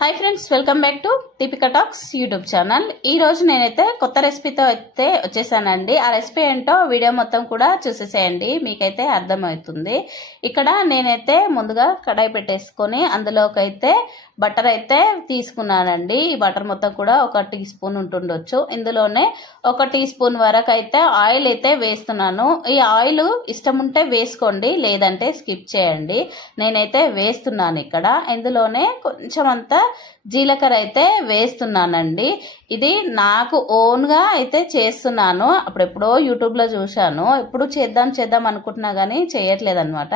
High friends welcome back to Deepika talks YouTube channel. ఈ రోజు నేనైతే కొత్త రెసిపీతో అయితే వచ్చేసానండి। ఆ రెసిపీ ఏంటో వీడియో మొత్తం కూడా చూసేసేయండి, మీకైతే అర్థమవుతుంది। ఇక్కడ నేనైతే ముందుగా కడాయి పెట్టేసుకొని అందులోకైతే బటర్ అయితే తీసుకున్నానండి। ఈ బటర్ మొత్తం కూడా 1 టీ స్పూన్ ఉంటుండొచ్చు। ఇందులోనే 1 టీ స్పూన్ వరకు అయితే ఆయిల్ అయితే వేస్తున్నాను। ఈ ఆయిల్ ఇష్టం ఉంటే వేసుకోండి, లేదంటే స్కిప్ చేయండి। నేనైతే వేస్తున్నాను ఇక్కడ। ఇందులోనే కొంచెం అంతా జీలకర్ర అయితే వేస్తున్నానండి। ఇది నాకు ఓన్ గా అయితే చేస్తున్నాను, అప్పుడెప్పుడో యూట్యూబ్ లో చూశాను, ఇప్పుడు చేద్దాం అనుకుంటున్నా గానీ చేయట్లేదు అనమాట।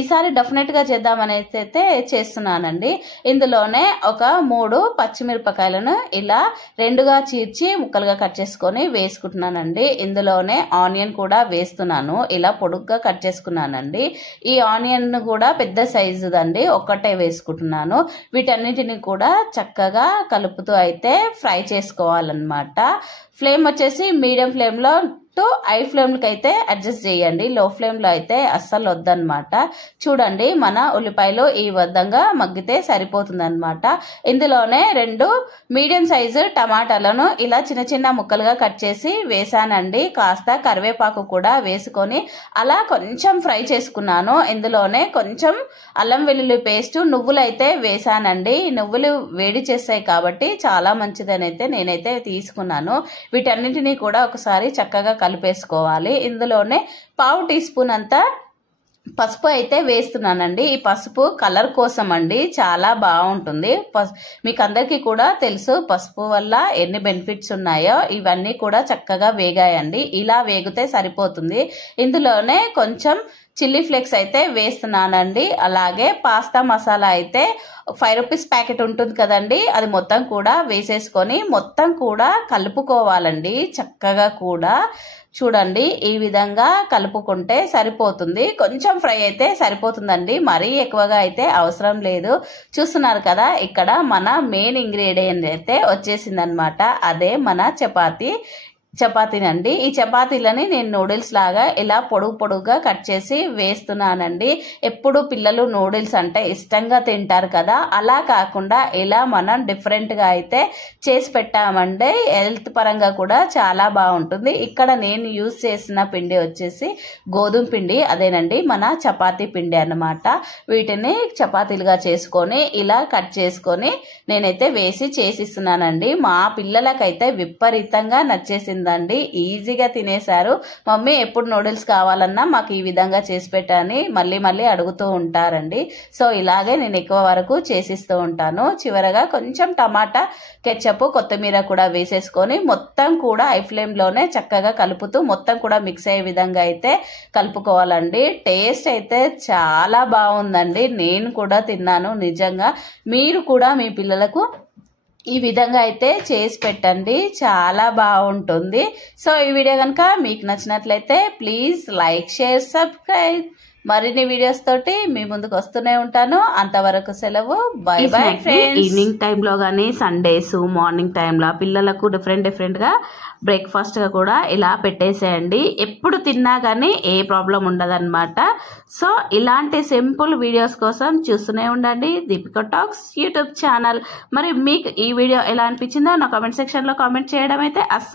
ఈసారి డెఫినెట్ గా చేద్దాం అనేది అయితే చేస్తున్నానండి। ఇందులోనే ఒక 3 పచ్చిమిరపకాయలను ఇలా రెండుగా చీర్చి ముక్కలుగా కట్ చేసుకొని వేసుకుంటున్నానండి। ఇందులోనే ఆనియన్ కూడా వేస్తున్నాను, ఇలా పొడుగ్గా కట్ చేసుకున్నానండి। ఈ ఆనియన్ కూడా పెద్ద సైజుదండి, ఒక్కటే వేసుకుంటున్నాను। వీటన్నిటిని కూడా చక్కగా కలుపుతూ అయితే ఫ్రై చేసుకోవాలన్నమాట। ఫ్లేమ్ వచ్చేసి మీడియం ఫ్లేమ్ లో టు హై ఫ్లేమ్ కి అయితే అడ్జస్ట్ చేయండి, లో ఫ్లేమ్ లో అయితే అస్సలు వద్దన్నమాట। చూడండి మన ఉల్లిపాయలు ఈ విధంగా మగ్గితే సరిపోతుందన్నమాట। ఇందులోనే 2 మీడియం సైజు టమాటాలను ఇలా చిన్న చిన్న ముక్కలుగా కట్ చేసి వేసానండి। కాస్త కరివేపాకు కూడా వేసుకొని అలా కొంచెం ఫ్రై చేసుకున్నాను। ఇందులోనే కొంచెం అల్లం వెల్లుల్లి పేస్ట్, నువ్వులు అయితే వేసానండి। నువ్వులు వేడి చేస్తాయి కాబట్టి చాలా మంచిదని అయితే నేనైతే తీసుకున్నాను। వీటన్నిటిని కూడా ఒకసారి చక్కగా కలిపేసుకోవాలి। ఇందులోనే 1/2 టీ స్పూన్ అంతా పసుపు అయితే వేస్తున్నానండి। ఈ పసుపు కలర్ కోసం అండి, చాలా బాగుంటుంది। మీకు అందరికీ కూడా తెలుసు పసుపు వల్ల ఎన్ని బెనిఫిట్స్ ఉన్నాయో, ఇవన్నీ కూడా చక్కగా వేగాయండి, ఇలా వేగితే సరిపోతుంది। ఇందులోనే కొంచెం చిల్లీ ఫ్లేక్స్ అయితే వేస్తున్నానండి। అలాగే పాస్తా మసాలా అయితే 5 రూపీస్ ప్యాకెట్ ఉంటుంది కదండి, అది మొత్తం కూడా వేసేసుకొని మొత్తం కూడా కలుపుకోవాలండి చక్కగా కూడా। చూడండి ఈ విధంగా కలుపుకుంటే సరిపోతుంది, కొంచెం ఫ్రై అయితే సరిపోతుందండి, మరీ ఎక్కువగా అయితే అవసరం లేదు। చూస్తున్నారు కదా, ఇక్కడ మన మెయిన్ ఇంగ్రీడియంట్ అయితే వచ్చేసిందనమాట, అదే మన చపాతీనండి। ఈ చపాతీలని నేను నూడిల్స్ లాగా ఇలా పొడుగుగా కట్ చేసి వేస్తున్నానండి। ఎప్పుడు పిల్లలు నూడిల్స్ అంటే ఇష్టంగా తింటారు కదా, అలా కాకుండా ఇలా మనం డిఫరెంట్ గా అయితే చేసి పెట్టామంటే హెల్త్ పరంగా కూడా చాలా బాగుంటుంది। ఇక్కడ నేను యూజ్ చేసిన పిండి వచ్చేసి గోధుమ పిండి, అదేనండి మన చపాతీ పిండి అన్నమాట। వీటిని చపాతీలుగా చేసుకొని ఇలా కట్ చేసుకొని నేనైతే వేసి చేసిస్తున్నానండి। మా పిల్లలకైతే విపరీతంగా నచ్చేసింది, ఈజీగా తినేశారు। మమ్మీ ఎప్పుడు నూడిల్స్ కావాలన్నా మాకు ఈ విధంగా చేసి పెట్టని మళ్ళీ అడుగుతూ ఉంటారండి। సో ఇలాగే నేను ఎక్కువ వరకు చేసిస్తూ ఉంటాను। చివరగా కొంచెం టమాటా కెచప్, కొత్తిమీర కూడా వేసేసుకొని మొత్తం కూడా హై ఫ్లేమ్ లోనే చక్కగా కలుపుతూ మొత్తం కూడా మిక్స్ అయ్యే విధంగా అయితే కలుపుకోవాలండి। టేస్ట్ అయితే చాలా బాగుందండి, నేను కూడా తిన్నాను నిజంగా। మీరు కూడా మీ పిల్లలకు ఈ విధంగా అయితే చేసి పెట్టండి, చాలా బాగుంటుంది। సో ఈ వీడియో కనుక మీకు నచ్చినట్లయితే ప్లీజ్ లైక్, షేర్, సబ్స్క్రైబ్। మరిన్ని వీడియోస్ తోటి మీ ముందుకు వస్తూనే ఉంటాను, అంతవరకు సెలవు, బై బై ఫ్రెండ్స్। ఈవినింగ్ టైంలో కానీ సండేస్ మార్నింగ్ టైంలో పిల్లలకు డిఫరెంట్ గా బ్రేక్ఫాస్ట్ గా కూడా ఇలా పెట్టేసేయండి, ఎప్పుడు తిన్నా కానీ ఏ ప్రాబ్లం ఉండదన్నమాట। సో ఇలాంటి సింపుల్ వీడియోస్ కోసం చూస్తూనే ఉండండి దీపికా టాక్స్ యూట్యూబ్ ఛానల్। మరి మీకు ఈ వీడియో ఎలా అనిపించిందో నా కామెంట్ సెక్షన్ లో కామెంట్ చేయడం అయితే అస్సలు